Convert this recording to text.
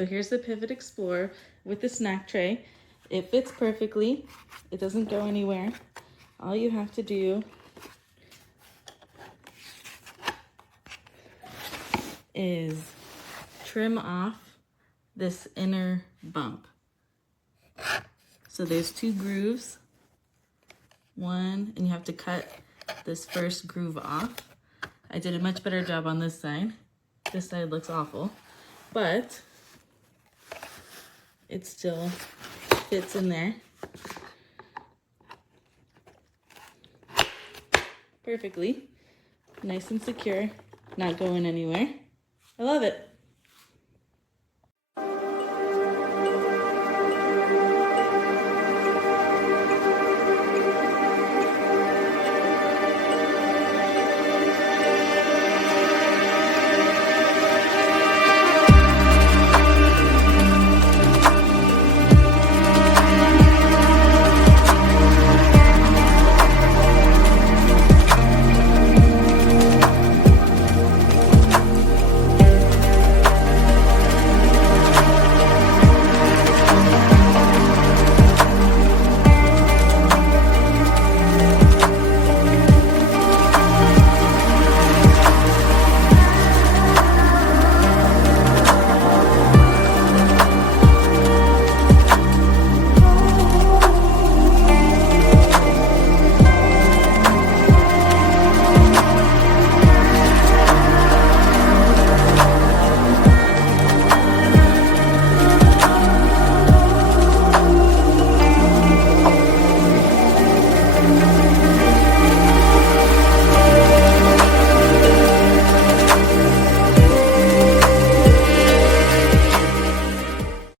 So here's the Pivot Explorer with the snack tray. It fits perfectly. It doesn't go anywhere. All you have to do is trim off this inner bump. So there's 2 grooves. One, and you have to cut this first groove off. I did a much better job on this side. This side looks awful, but it still fits in there perfectly. Nice and secure, not going anywhere. I love it.